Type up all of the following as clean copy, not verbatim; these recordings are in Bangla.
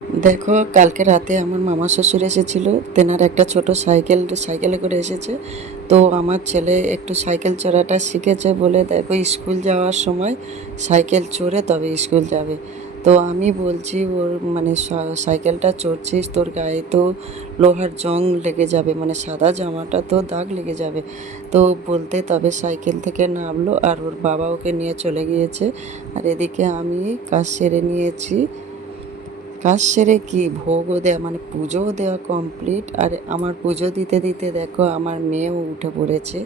দেখো, কালকে রাতে আমার মামা শ্বশুর এসেছিল। তেনার একটা ছোট সাইকেলে করে এসেছে। তো আমার ছেলে একটু সাইকেল চড়াটা শিখেছে বলে দেখো স্কুল যাওয়ার সময় সাইকেল চড়ে তবে স্কুল যাবে। তো আমি বলছি ওর মানে সাইকেলটা চড়ছিস, তোর গায়ে তো লোহার জং লেগে যাবে, মানে সাদা জামাটা তো দাগ লেগে যাবে। তো বলতে তবে সাইকেল থেকে নামলো আর ওর বাবা ওকে নিয়ে চলে গিয়েছে। আর এদিকে আমি কাজ সেরে নিয়েছি। কাজ সেরে কি ভোগও দেওয়া মানে পুজোও দেওয়া কমপ্লিট। আর আমার পুজো দিতে দিতে দেখো আমার মেয়েও উঠে পড়েছে।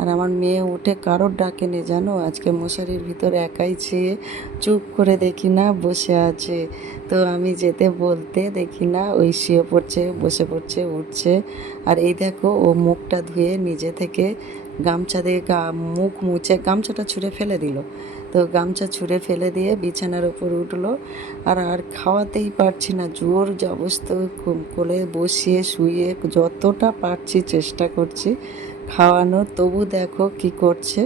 আর আমার মেয়ে উঠে কারোর ডাকেনি জানো, আজকে মশারির ভিতরে একাই ছেয়ে চুপ করে দেখি না বসে আছে। তো আমি যেতে বলতে দেখি না ওই শুয়ে পড়ছে, বসে পড়ছে, উঠছে। আর এই দেখো ও মুখটা ধুয়ে নিজে থেকে গামছা দিয়ে মুখ মুছে গামছাটা ছুঁড়ে ফেলে দিল। তো গামছা ছুঁড়ে ফেলে দিয়ে বিছানার উপর উঠলো। আর আর খাওয়াতেই পারছি না, জোর জবরদস্ত কোলে বসিয়ে শুয়ে যতটা পারছি চেষ্টা করছি খাওয়ানোর, তবু দেখো কি করছে,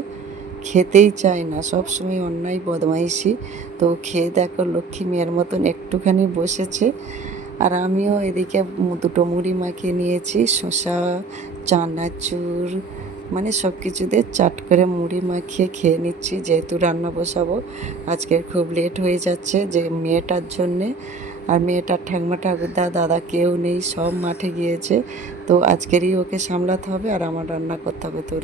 খেতেই চায় না, সবসময় অন্যায় বদমাইশি। তো খেয়ে দেখো লক্ষ্মী মেয়ের মতন একটুখানি বসেছে। আর আমিও এদিকে দুটো মুড়ি মাখিয়ে নিয়েছি, শসা, চানাচুর, মানে সব কিছু দিয়ে চাট করে মুড়ি মাখিয়ে খেয়ে নিচ্ছি, যেহেতু রান্না বসাবো। আজকের খুব লেট হয়ে যাচ্ছে যে মেয়েটার জন্যে। আর মেয়েটার ঠাকুমা ঠাকুরদা দাদা কেউ নেই, সব মাঠে গিয়েছে। তো আজকেরই ওকে সামলাতে হবে আর আমার রান্না করতে হবে। তোর